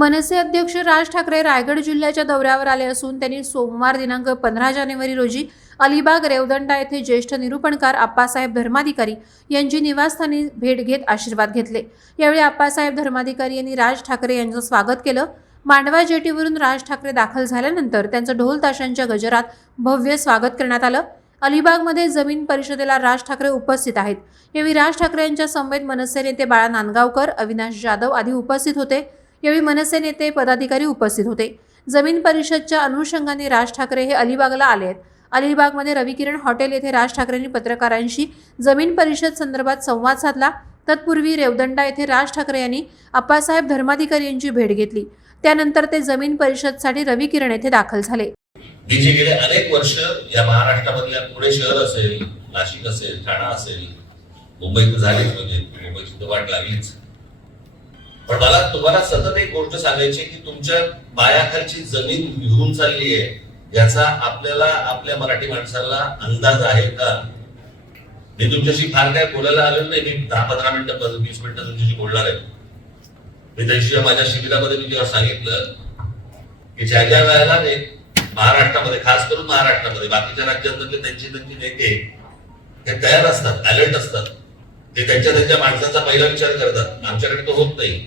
मनसे अध्यक्ष राज ठाकरे रायगड जिल्ह्याच्या दौऱ्यावर आले असून त्यांनी सोमवार दिनांक पंधरा जानेवारी रोजी अलिबाग रेवदंडा येथे ज्येष्ठ निरूपणकार आप्पासाहेब धर्माधिकारी यांची निवासस्थानी भेट घेत आशीर्वाद घेतले. यावेळी आप्पासाहेब धर्माधिकारी यांनी राज ठाकरे यांचं स्वागत केलं. मांडवा जेटीवरून राज ठाकरे दाखल झाल्यानंतर त्यांचं ढोल ताशांच्या गजरात भव्य स्वागत करण्यात आलं. अलिबागमध्ये जमीन परिषदेला राज ठाकरे उपस्थित आहेत. यावेळी राज ठाकरे यांच्या समवेत मनसे नेते बाळा नांदगावकर अविनाश जाधव आदी उपस्थित होते. यावेळी मनसे नेते पदाधिकारी उपस्थित होते. जमीन परिषदच्या अनुषंगाने राज ठाकरे हे अलिबागला आले आहेत. अलिबागमध्ये रविकिरण हॉटेल येथे राज ठाकरेंनी पत्रकारांशी जमीन परिषद संदर्भात संवाद साधला. तत्पूर्वी रेवदंडा येथे राज ठाकरे यांनी अप्पासाहेब धर्माधिकारी यांची भेट घेतली. त्यानंतर ते जमीन परिषदसाठी रविकिरण येथे दाखल झाले. जे गेले अनेक वर्ष या महाराष्ट्रामधल्या पुणे शहर असेल नाशिक असेल ठाणा असेल मुंबईत झालीच म्हणजे मुंबईची तर वाट लागलीच. पण मला तुम्हाला सतत एक गोष्ट सांगायची की तुमच्या पायाखालची जमीन घेऊन चालली आहे याचा आपल्याला आपल्या मराठी माणसाला अंदाज आहे का? मी तुमच्याशी फार काय बोलायला आलो नाही मी दहा पंधरा मिनिटं वीस मिनिटं तुमच्याशी बोलणार आहे. मी त्याशी माझ्या शिबिरामध्ये मी जेव्हा सांगितलं की ज्या ज्या वेळेला महाराष्ट्रामध्ये खास करून महाराष्ट्रामध्ये बाकीच्या राज्यांमधले त्यांचे त्यांचे नेते हे तयार असतात अलर्ट असतात. ते त्यांच्या त्यांच्या माणसाचा पहिला विचार करतात. आमच्याकडे तो होत नाही.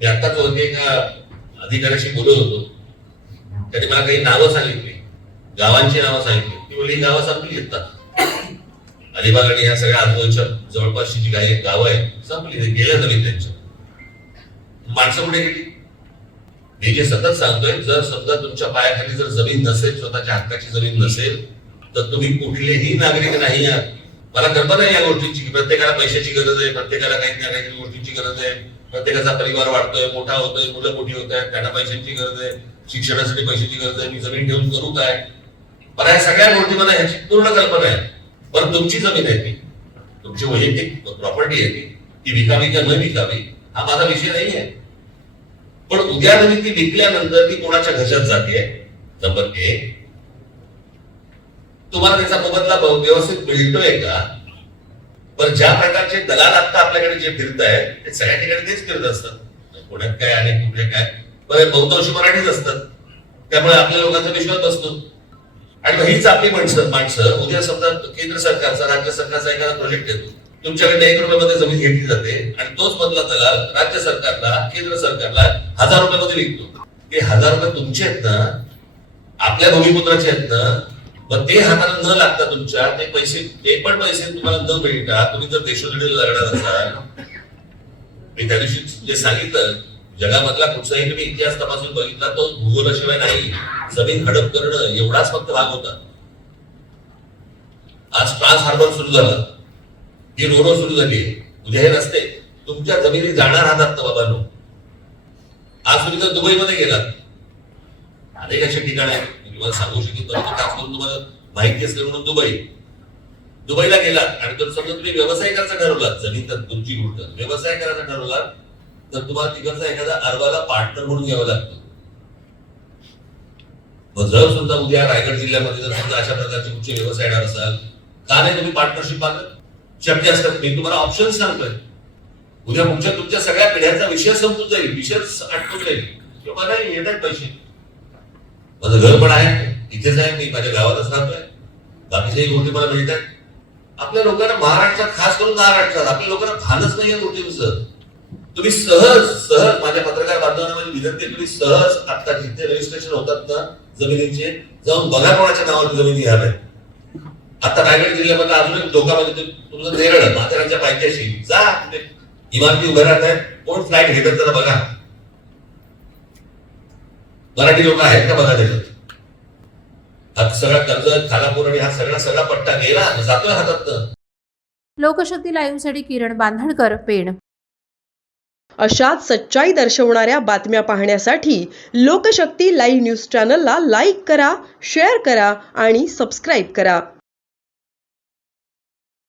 मी आत्ताच होते एका अधिकाऱ्याशी बोलत होतो. त्याने मला काही नावं सांगितली. गावांची नावं सांगितली. ती बोलली गावं संपली येतात अलिबाग आणि ह्या सगळ्या आजूबाजूच्या जवळपासची जी काही गावं आहेत संपली. गेल्या नवीन त्यांच्या. माणसं कुठे गेली? मी जे सतत सांगतोय जर समजा तुमच्या पायाखाली जर जमीन नसेल स्वतःच्या हक्काची जमीन नसेल तर तुम्ही कुठलेही नागरिक नाही आहात. मला कल्पना आहे या गोष्टींची की प्रत्येकाला पैशाची गरज आहे प्रत्येकाला काही ना काहीतरी गोष्टींची गरज आहे. प्रत्येकाचा परिवार वाढतोय मोठा होतोय मुलं मोठी होत आहेत त्यांना पैशांची गरज आहे शिक्षणासाठी पैशाची गरज आहे मी जमीन ठेवून करू काय? मला ह्या सगळ्या गोष्टी मला ह्याची पूर्ण कल्पना आहे. पण तुमची जमीन आहे ती. तुमची वैयक्तिक प्रॉपर्टी आहे ती. ती विकावी का न विकावी हा माझा विषय नाही आहे. पण उद्या जरी ती विकल्यानंतर ती कोणाच्या घशात जाते नंबर एक. तुम्हाला त्याचा मोबदला व्यवस्थित मिळतोय का? पण ज्या प्रकारचे दलाल आता आपल्याकडे जे फिरत आहेत ते सगळ्या ठिकाणी तेच फिरत असतात. पुण्यात काय आणि कुठे काय. पण बहुतांशी मराठीच असतात. त्यामुळे आपल्या लोकांचा विश्वास बसतो. आणि हीच आपली माणसं माणसं उद्या समजा केंद्र सरकारचा राज्य सरकारचा एखादा प्रोजेक्ट येतो. तुमच्याकडे एक रुपयामध्ये जमीन घेतली जाते आणि तोच मधला दलाल राज्य सरकारला केंद्र सरकारला हजार रुपयामध्ये विकतो. ते हजार रुपये तुमचे आहेत ना आपल्या भूमिपुत्राचे आहेत ना मग ते हाताला न लागता तुमच्या ते पैसे ते पण पैसे तुम्हाला न मिळता तुम्ही जर देशोधडीला लागणार असाल मी त्या दिवशी जे सांगितलं जगामधला कुठचाही तुम्ही इतिहास तपासून बघितला तो भूगोलाशिवाय नाही. जमीन हडप करणं एवढाच फक्त भाग होता. आज ट्रान्स हार्बर सुरू झाला. ही रोडो सुरू झाली. उद्या हे नसते तुमच्या जमिनी जाणार आहात ना बाबांनो. आज तुम्ही जर दुबईमध्ये गेलात. अनेक असे ठिकाण आहेत. तुम्हाला सांगू शकेल परंतु खास करून तुम्हाला माहिती असेल म्हणून दुबई. दुबईला गेलात आणि जर समजा तुम्ही व्यवसाय करायचा ठरवलात जमीन तर तुमची गोष्ट. व्यवसाय करायचा ठरवलात तर तुम्हाला तिकडचा एखादा अरबाला पार्टनर म्हणून घ्यावा लागतो. मग जर समजा उद्या रायगड जिल्ह्यामध्ये जर समजा अशा प्रकारचे कुठचे व्यवसाय येणार असाल का नाही तुम्ही पार्टनरशिप मागत शक्य असतात मी तुम्हाला ऑप्शन सांगतोय. उद्या तुमच्या तुमच्या सगळ्या पिढ्यांचा विषय संपून जाईल. विषय आटपून जाईल. किंवा नाही येतात पैसे. माझं घर पण आहे इथेच आहे मी माझ्या गावातच राहतोय. बाकीच्याही गोष्टी मला मिळतात. आपल्या लोकांना महाराष्ट्रात खास करून महाराष्ट्रात आपल्या लोकांना भानच नाही या गोष्टींचं. तुम्ही सहज सहज माझ्या पत्रकार बांधवांना माझी विनंती तुम्ही सहज आता जिथे रजिस्ट्रेशन होतात ना जमिनीचे जाऊन बघा कोणाच्या नावावर जमिनी हव्यात आता रायगड जिल्ह्यामध्ये अजून एक धोका म्हणजे तुमचं नेरळ माथेरानच्या पायथ्याशी. जा इमारती उभ्या राहत आहेत कोण फ्लाईट घेतात जरा बघा. मराठी लोक आहेत का बघा त्याच्यात? हा सगळा कर्ज खालापूर आणि हा सगळा सगळा पट्टा गेला जातोय हातात. लोकशक्ती लाईव्हसाठी किरण बांधणकर पेण. अशाच सच्चाई दर्शवणाऱ्या बातम्या पाहण्यासाठी लोकशक्ती लाईव्ह न्यूज चॅनलला लाईक करा शेअर करा आणि सबस्क्राईब करा.